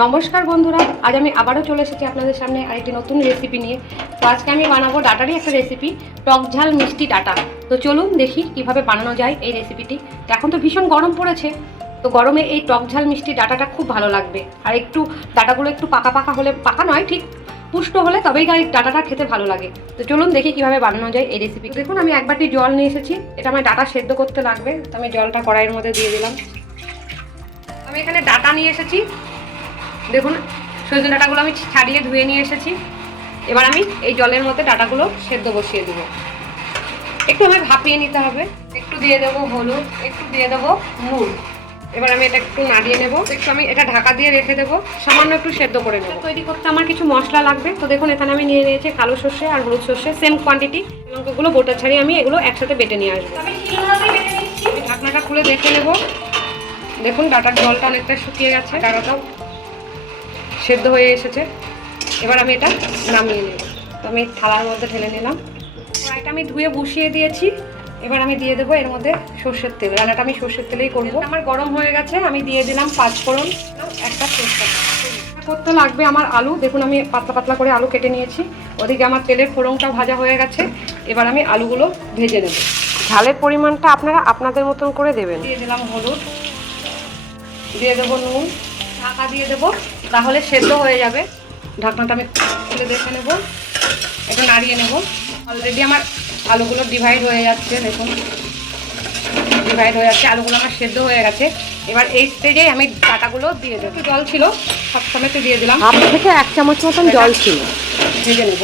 নমস্কার বন্ধুরা, আজ আমি আবারও চলে এসেছি আপনাদের সামনে আরেকটি নতুন রেসিপি নিয়ে। তো আজকে আমি বানাবো ডাটারই একটা রেসিপি টক ঝাল মিষ্টি ডাটা। তো চলুন দেখি কীভাবে বানানো যায় এই রেসিপিটি তো এখন তো ভীষণ গরম পড়েছে, তো গরমে এই টক ঝাল মিষ্টি ডাটাটা খুব ভালো লাগবে। আর একটু ডাটাগুলো একটু পাকা পাকা হলে, পাকা নয়, ঠিক পুষ্ট হলে তবেই গায়ে ডাটাটা খেতে ভালো লাগে। তো চলুন দেখি কীভাবে বানানো যায় এই রেসিপি দেখুন, আমি এক বাটি জল নিয়ে এসেছি, এটা আমার ডাটা সেদ্ধ করতে লাগবে। তো আমি জলটা কড়াইয়ের মধ্যে দিয়ে দিলাম। আমি এখানে ডাটা নিয়ে এসেছি দেখুন সজনে ডাটাগুলো আমি ছাড়িয়ে ধুয়ে নিয়ে এসেছি। এবার আমি এই জলের মধ্যে ডাটাগুলো সেদ্ধ বসিয়ে দেবো। একটু আমি ভাপিয়ে নিতে হবে। একটু দিয়ে দেবো হলুদ একটু দিয়ে দেবো নুন। এবার আমি এটা একটু নাড়িয়ে নেব। একটু আমি এটা ঢাকা দিয়ে রেখে দেবো। সামান্য একটু সেদ্ধ করে নেব। তৈরি করতে আমার কিছু মশলা লাগবে। তো দেখুন এখানে আমি নিয়ে নিয়েছি কালো সর্ষে আর হলুদ সর্ষে। সেম কোয়ান্টিটি লঙ্কাগুলো বোটা ছাড়িয়ে আমি এগুলো একসাথে বেটে নিয়ে আসব। ঢাকনাটা খুলে দেখে নেব। দেখুন ডাটার জলটা অনেকটা শুকিয়ে গেছে। ডাটাটাও সেদ্ধ হয়ে এসেছে। এবার আমি এটা নামিয়ে নেব। তো আমি থালার মধ্যে ঢেলে নিলাম। কড়াইটা আমি ধুয়ে বসিয়ে দিয়েছি। এবার আমি দিয়ে দেবো এর মধ্যে সর্ষের তেল। রান্নাটা আমি সর্ষের তেলেই করব। আমার গরম হয়ে গেছে, আমি দিয়ে দিলাম পাঁচ ফোড়ন একটা তেজপাতা করতে লাগবে আমার আলু। দেখুন, আমি পাতলা পাতলা করে আলু কেটে নিয়েছি। ওদিকে আমার তেলের ফোড়নটাও ভাজা হয়ে গেছে। এবার আমি আলুগুলো ভেজে নেব। ঝালের পরিমাণটা আপনারা আপনাদের মতন করে দেবেন। দিয়ে দিলাম হলুদ। দিয়ে দেবো নুন। ঢাকা দিয়ে দেবো। তাহলে সেদ্ধ হয়ে যাবে। ঢাকনাটা আমি খুলে দেখে নেব। একটু নাড়িয়ে নেব। অলরেডি আমার আলুগুলো ডিভাইড হয়ে যাচ্ছে দেখুন। ডিভাইড হয়ে যাচ্ছে আলুগুলো আমার সেদ্ধ হয়ে গেছে। এবার এই স্টেজেই আমি ডাটাগুলো দিয়ে দেবো। জল ছিল সব সময় দিয়ে দিলাম। হাফ থেকে এক চামচ মতন জল ছিল। ভেজে নেব।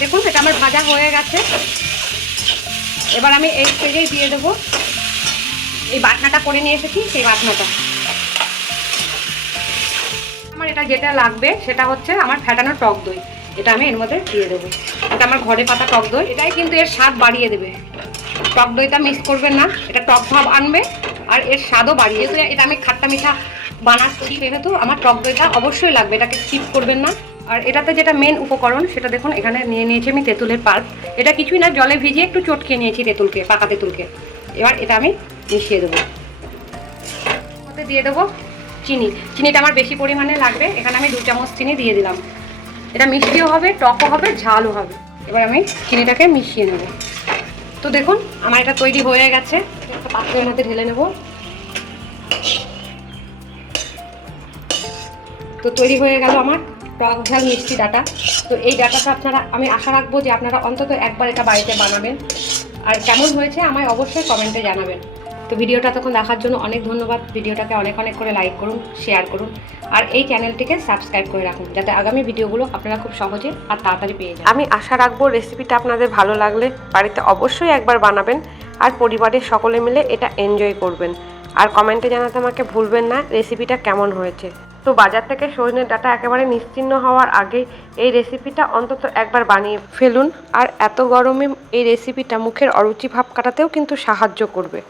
দেখুন এটা আমার ভাজা হয়ে গেছে। এবার আমি এই স্টেজেই দিয়ে দেবো। এই বাটনাটা করে নিয়ে এসেছি সেই বাটনাটা। আমার এটা যেটা লাগবে সেটা হচ্ছে আমার ফ্যাটানো টক দই। এটা আমি এর মধ্যে দিয়ে দেবো। এটা আমার ঘরে পাতা টক দই। এটাই কিন্তু এর স্বাদ বাড়িয়ে দেবে। টক দইটা মিক্স করবেন না। এটা টক ভাব আনবে আর এর স্বাদও বাড়িয়ে দেবে। এটা আমি খাট্টা মিঠা বানাচ্ছি। যেহেতু আমার টক দইটা অবশ্যই লাগবে। এটাকে স্কিপ করবেন না। আর এটাতে যেটা মেন উপকরণ সেটা দেখুন, এখানে নিয়ে নিয়েছি আমি তেঁতুলের পাল্প। এটা কিছুই না, জলে ভিজিয়ে একটু চটকে নিয়েছি তেঁতুলকে, পাকা তেঁতুলকে। এবার এটা আমি মিশিয়ে দেবো। দিয়ে দেবো চিনি। চিনিটা আমার বেশি পরিমাণে লাগবে। এখানে আমি দু চামচ চিনি দিয়ে দিলাম। এটা মিষ্টিও হবে, টকও হবে, ঝালও হবে। এবার আমি চিনিটাকে মিশিয়ে নেব। তো দেখুন, আমার এটা তৈরি হয়ে গেছে। একটা পাত্রের মধ্যে ঢেলে নেব। তো তৈরি হয়ে গেল আমার টক ঝাল মিষ্টি ডাটা। তো এই ডাটাটা আপনারা, আমি আশা রাখব যে আপনারা অন্তত একবার এটা বাড়িতে বানাবেন। আর কেমন হয়েছে আমায় অবশ্যই কমেন্টে জানাবেন। তো ভিডিওটা তখন দেখার জন্য অনেক ধন্যবাদ। ভিডিওটাকে অনেক অনেক করে লাইক করুন শেয়ার করুন, আর এই চ্যানেলটিকে সাবস্ক্রাইব করে রাখুন, যাতে আগামী ভিডিওগুলো আপনারা খুব সহজে আর তাড়াতাড়ি পেয়ে যান। আমি আশা রাখব রেসিপিটা আপনাদের ভালো লাগলে বাড়িতে অবশ্যই একবার বানাবেন আর পরিবারের সকলে মিলে এটা এনজয় করবেন। আর কমেন্টে জানাতে আমাকে ভুলবেন না রেসিপিটা কেমন হয়েছে। তো বাজার থেকে সজনের ডাটা একেবারে নিশ্চিন্ন হওয়ার আগে এই রেসিপিটা অন্তত একবার বানিয়ে ফেলুন, আর এত গরমে এই রেসিপিটা মুখের অরুচি ভাব কাটাতেও কিন্তু সাহায্য করবে।